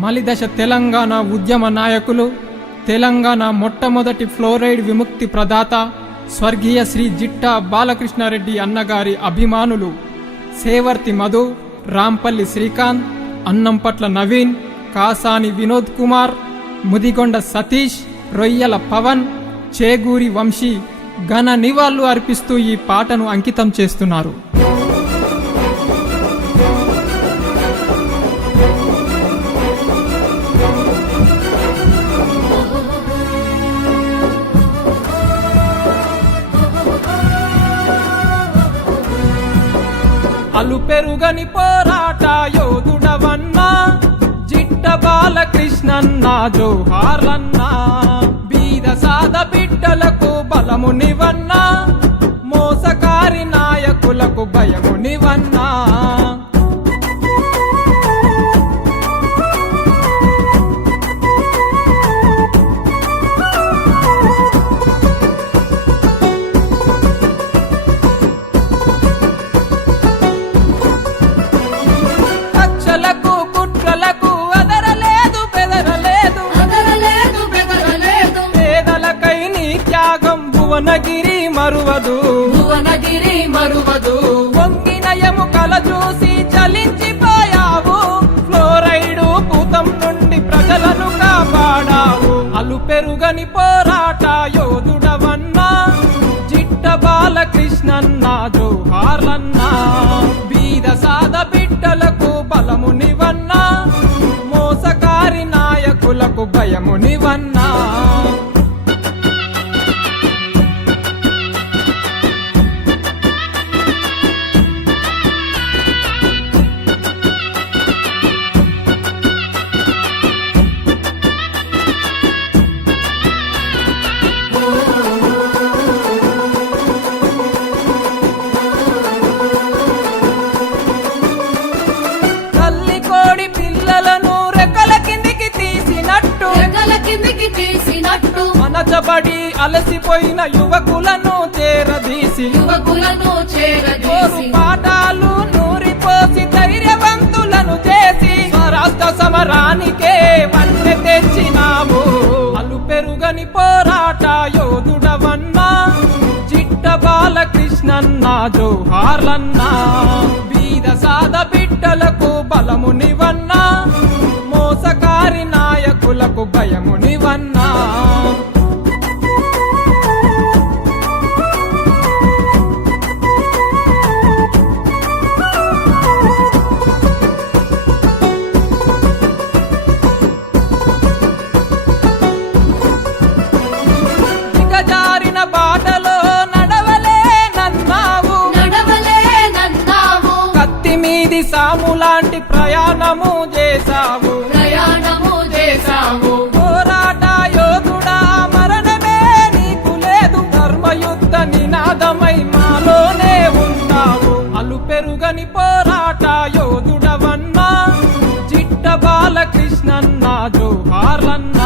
మలిదశ తెలంగాణ ఉద్యమ నాయకులు తెలంగాణ మొట్టమొదటి ఫ్లోరైడ్ విముక్తి ప్రదాత స్వర్గీయ శ్రీ జిట్టా బాలకృష్ణారెడ్డి అన్నగారి అభిమానులు సేవర్తి మధు రాంపల్లి శ్రీకాంత్ అన్నంపట్ల నవీన్ కాసాని వినోద్ కుమార్ ముదిగొండ సతీష్ రొయ్యల పవన్ చేగూరి వంశీ ఘన నివాళులు అర్పిస్తూ ఈ పాటను అంకితం చేస్తున్నారు. అలు పెరుగని పోరాట యోధుడవన్నా జిట్ట బాలకృష్ణన్న జోహార్లన్నా బీద సాద బిడ్డలకు బలమునివన్న. భువనగిరి మరువదు. భువనగిరి మరువదు. వంగిన ఎముకల చూసి చలించిపోయావు. ఫ్లోరైడు భూతం నుండి ప్రజలను కాపాడావు. అలు పెరుగని పోరాట యోధుడవన్నా. జిట్ట బాలకృష్ణన్న జోహార్లన్నా. బీద సాద బిడ్డలకు బలమునివన్నా మోసకారి నాయకులకు భయమునివన్నా మనచబడి అలసిపోయిన యువకులను చేరదీసి. యువకులను చేరదీసి. పాఠాలు నూరిపోసి ధైర్యవంతులను చేసి. స్వరాష్ట్ర సమరానికే వన్నె తెచ్చినావు. అలు పెరుగని పోరాట యోధుడవన్నా. చిట్ట బాలకృష్ణన్న జోహార్లన్నా. బీద సాద భూమి సాములాంటి ప్రయాణము చేశావు. ప్రయాణము చేశావు. పోరాట యోధుడా మరణమే నీకు లేదు. కర్మయుద్ధ నినాదమై మాలోనే ఉన్నావు. అలు పెరుగని పోరాట యోధుడవన్నా చిట్ట బాలకృష్ణన్నా జోహార్లన్నా